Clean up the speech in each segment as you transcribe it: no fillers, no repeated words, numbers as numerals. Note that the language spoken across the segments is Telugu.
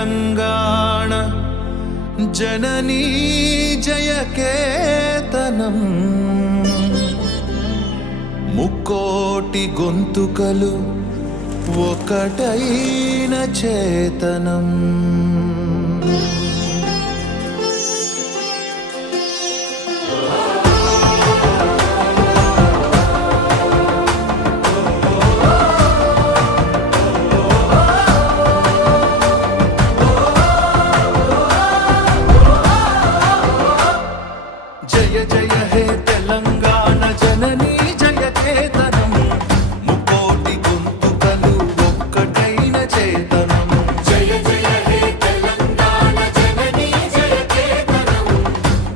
తెలంగాణ జననీ జయకేతనం ముక్కోటి గొంతుకలు ఒకటైన చేతనం. జయ జయ హే తెలంగాణ జననీ జయకేతనం ముకోటి గొంతుకలు ఒక్కటైన చేతనం. జయ జయ హే తెలంగాణ జననీ జయకేతనం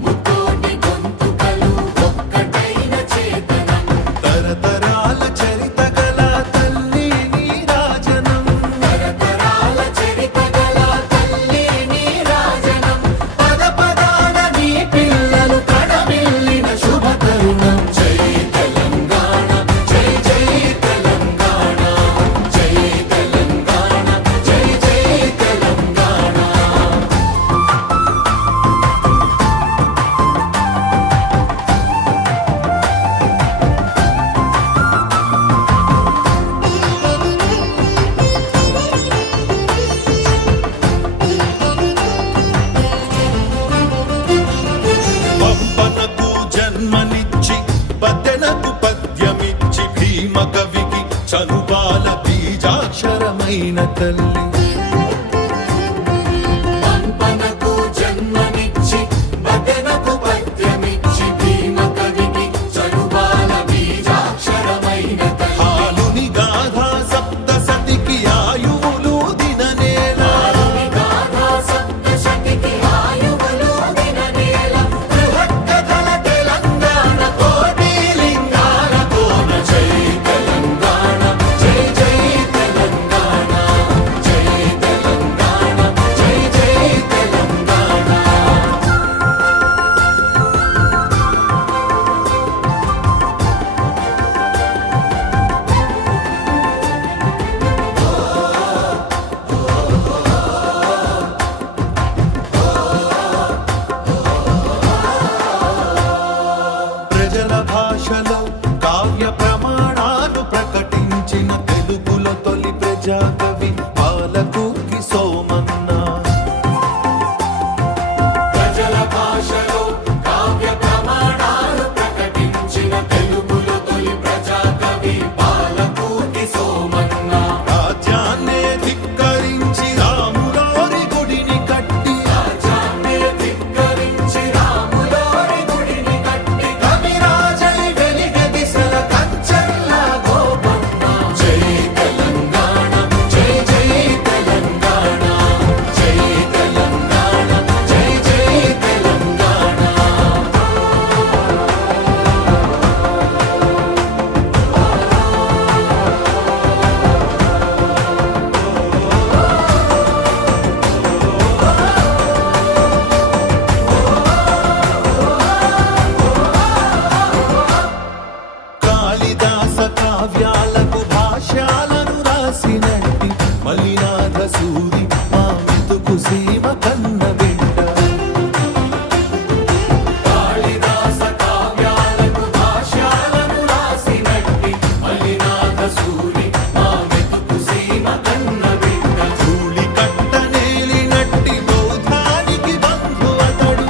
ముకోటి గొంతుకలు ఒక్కటైన చేతనం. తరతరాల చరిత గల తల్లి నీరాజనం, తరతరాల చరిత గల తల్లి నీరాజనం. పద పదాన నీ పిల్లలు కడమిల్లిన శుభ తరుణం. జై తెలంగాణ జై జై తెలంగాణ జై తెలంగాణ జై జై తెలంగాణ. పంపనకు జన్మనిచ్చి పద్దెనకు పద్యమిచ్చి భీమ కవికి చనుబాల బీజాక్షరమైన తల్లి. పంపనకు జన్మనిచ్చి బదెనకు పద్యమిచ్చి భీమ కవికి చనుబాల బీజాక్షరమైన తల్లి. హాలుని గాథా సప్తసతికి ఆయువులు దిననేల, గాథా సప్తశతికి ఆయువులు దిననేల. బృహత్కథల తెలంగాణ కోటి లింగాల కోన. జై తెలంగాణ జై జై తెలంగాణ జై తెలంగాణ జై జై తెలంగాణ. ప్రజల భాషలో కావ్య ప్రమాణాలు ప్రకటించిన తెలుగులో తొలి ప్రజాకవి పాలకుకి సోమన్న. ప్రజల భాషలో కావ్య ప్రమాణాలు ప్రకటించిన తెలుగులో తొలి ప్రజాకవి పాలకుకి సోమన్న. రాజ్యాన్నే ధిక్కరించి రాములోరి గుడిని కట్టి, రాజ్యాన్నే ధిక్కరించి రాములోరి గుడిని కట్టి కవిరాజై వెలిగె దిశల కంచెల్ల గోపన్న. జై తెలంగాణ జై జై తెలంగాణ జై తెలంగాణ జై జై తెలంగాణ. కాళిదాస కావ్యాలకు భాష్యాలను రాసినట్టి మలినాథ సూరి మా మెతుకు సీమ కన్న బిడ్డ. కాళిదాస కావ్యాలకు భాష్యాలను రాసినట్టి మలినాథ సూరి మా మెతుకు సీమ కన్న బిడ్డ. ధూళి కట్టనేలినట్టి బౌద్ధానికి బంధు అతడు,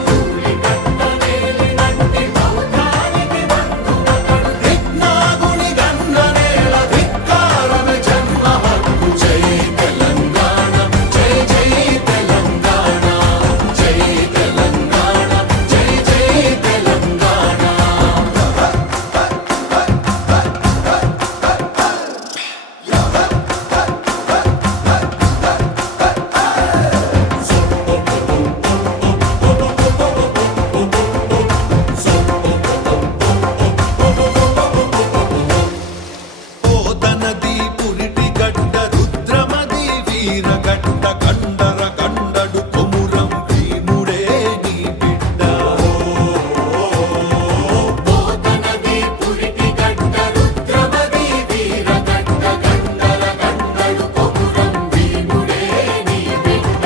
కట్టనేలినట్టి బౌద్ధానికి బంధువతడు. విఘ్నాగుని గన్న నేల ధిక్కారణ జన్మ హక్కు. జై తెలంగాణ జై జై తెలంగాణ జై తెలంగాణ జై జై తెలంగాణ. పోతనది పురిటి గడ్డ రుద్రమది వీరగడ్డ కండర కండడు కొమురం భీముడే నీ బిడ్డ. పోతనది పురిటి గడ్డ రుద్రమది వీరగడ్డ కండర కండడు కొమురం భీముడే నీ బిడ్డ.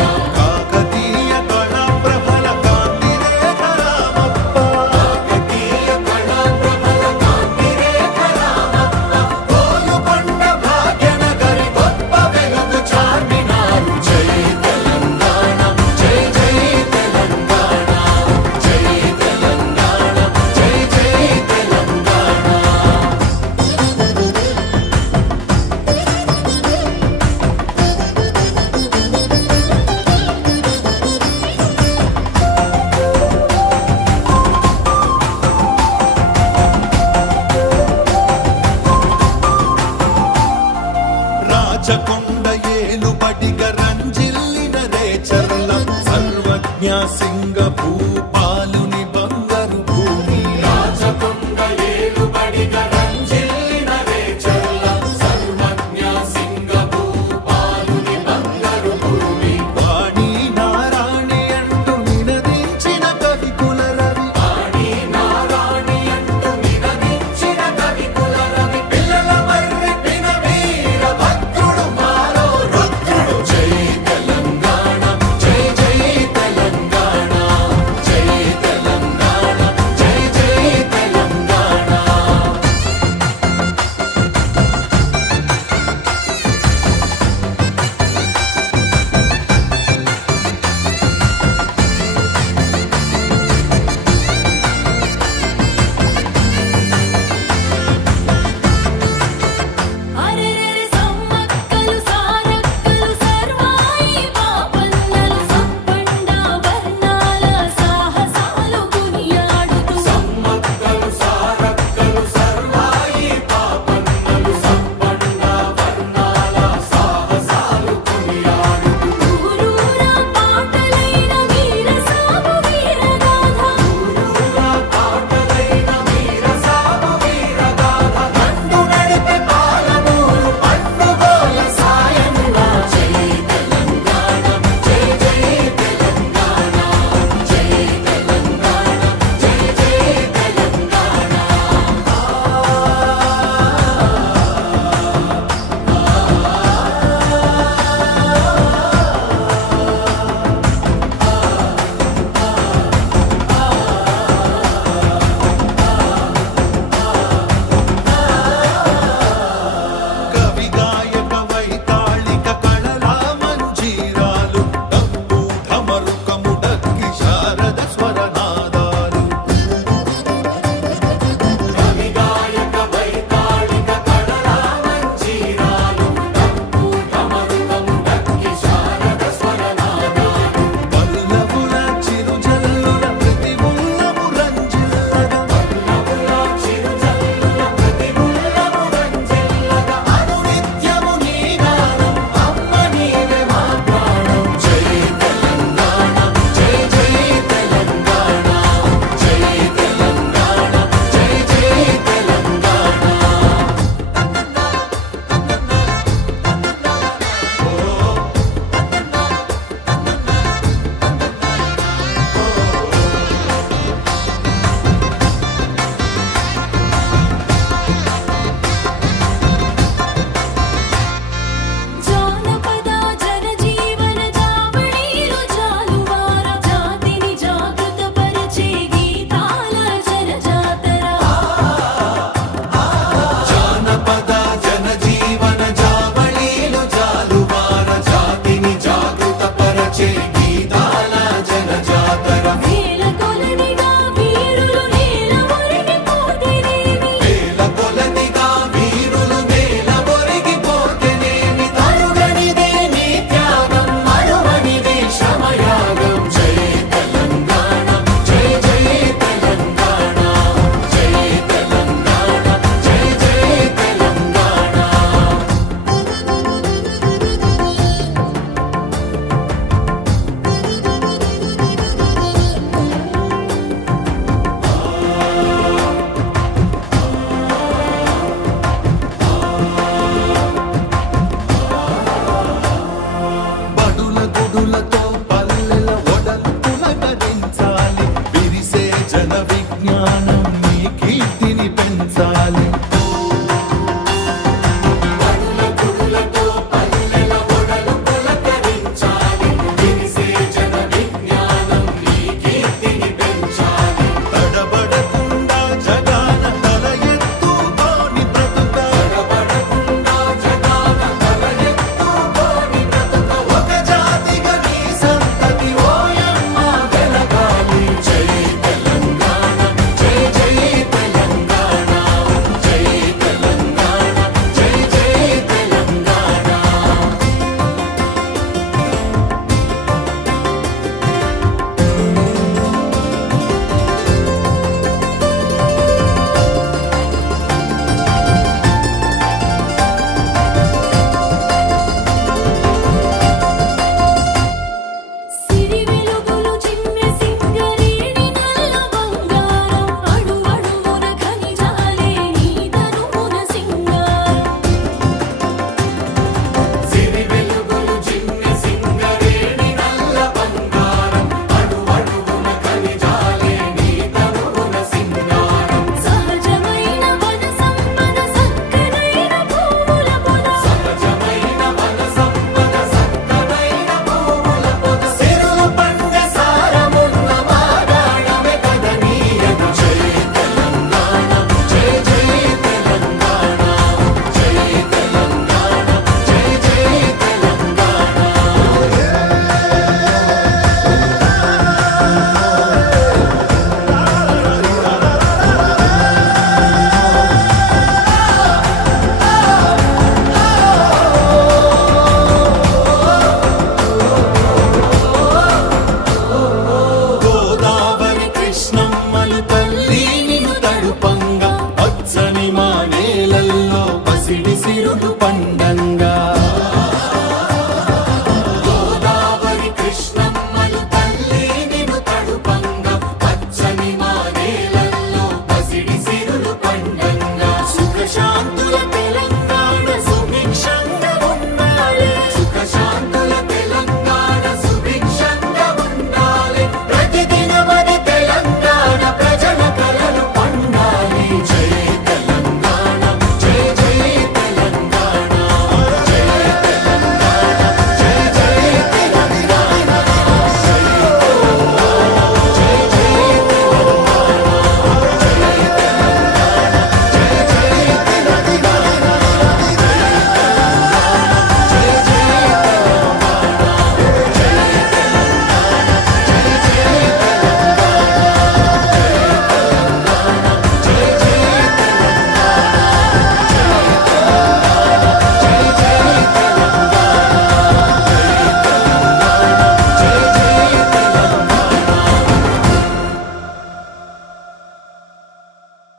ప్రజ్ఞా సింగపూర